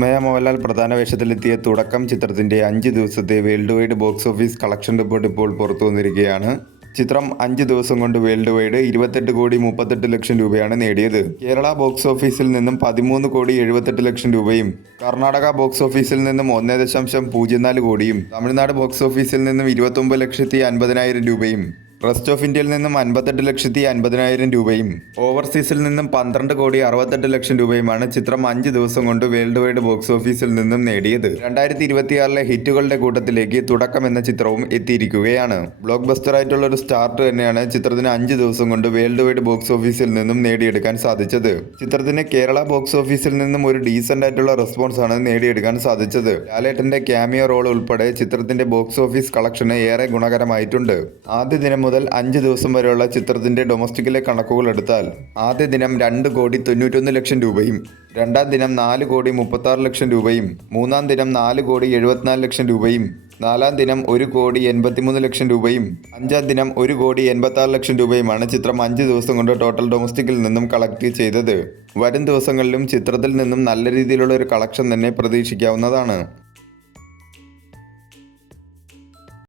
വിസ്മയ മോഹൻലാൽ പ്രധാന വേഷത്തിലെത്തിയ തുടക്കം ചിത്രത്തിന്റെ 5 ദിവസത്തെ world wide box office collection report ഇപ്പോൾ പുറത്തു വന്നിരിക്കുകയാണ്. ചിത്രം 5 ദിവസം കൊണ്ട് വേൾഡ് വൈഡ് 28,38,00,000 രൂപയാണ് നേടിയത്. കേരള ബോക്സ് ഓഫീസിൽ നിന്നും 13,78,00,000 രൂപയും കർണാടക ബോക്സ് ഓഫീസിൽ നിന്നും 1.04 കോടിയും തമിഴ്നാട് ബോക്സ് ഓഫീസിൽ നിന്നും 29,50,000 രൂപയും റെസ്റ്റ് ഓഫ് ഇന്ത്യയിൽ നിന്നും 58,50,000 രൂപയും ഓവർസീസിൽ നിന്നും 12,68,00,000 രൂപയുമാണ് ചിത്രം 5 ദിവസം കൊണ്ട് വേൾഡ് വൈഡ് ബോക്സ് ഓഫീസിൽ നിന്നും നേടിയത്. 2026 ഹിറ്റുകളുടെ കൂട്ടത്തിലേക്ക് തുടക്കം എന്ന ചിത്രവും എത്തിയിരിക്കുകയാണ്. ബ്ലോക്ക് ബസ്റ്റർ ആയിട്ടുള്ള ഒരു സ്റ്റാർട്ട് തന്നെയാണ് ചിത്രത്തിന് 5 ദിവസം കൊണ്ട് വേൾഡ് വൈഡ് ബോക്സ് ഓഫീസിൽ നിന്നും നേടിയെടുക്കാൻ സാധിച്ചത്. ചിത്രത്തിന് കേരള ബോക്സ് ഓഫീസിൽ നിന്നും ഒരു ഡീസന്റ് ആയിട്ടുള്ള റെസ്പോൺസ് ആണ് നേടിയെടുക്കാൻ സാധിച്ചത്. ലാലേട്ടന്റെ ക്യാമിയോ റോൾ ഉൾപ്പെടെ ചിത്രത്തിന്റെ ബോക്സ് ഓഫീസ് കളക്ഷന് ഏറെ ഗുണകരമായിട്ടുണ്ട്. ആദ്യ ദിനം മുതൽ 5 ദിവസം വരെയുള്ള ചിത്രത്തിന്റെ ഡൊമസ്റ്റിക്കിലെ കണക്കുകൾ എടുത്താൽ ആദ്യ ദിനം 2,91,00,000 രൂപയും രണ്ടാം ദിനം 4,36,00,000 രൂപയും മൂന്നാം ദിനം 4,74,00,000 രൂപയും നാലാം ദിനം 1,83,00,000 രൂപയും അഞ്ചാം ദിനം 1,86,00,000 രൂപയുമാണ് ചിത്രം 5 ദിവസം കൊണ്ട് ടോട്ടൽ ഡൊമസ്റ്റിക്കിൽ നിന്നും കളക്ട് ചെയ്തത്. വരും ദിവസങ്ങളിലും ചിത്രത്തിൽ നിന്നും നല്ല രീതിയിലുള്ള ഒരു കളക്ഷൻ തന്നെ പ്രതീക്ഷിക്കാവുന്നതാണ്.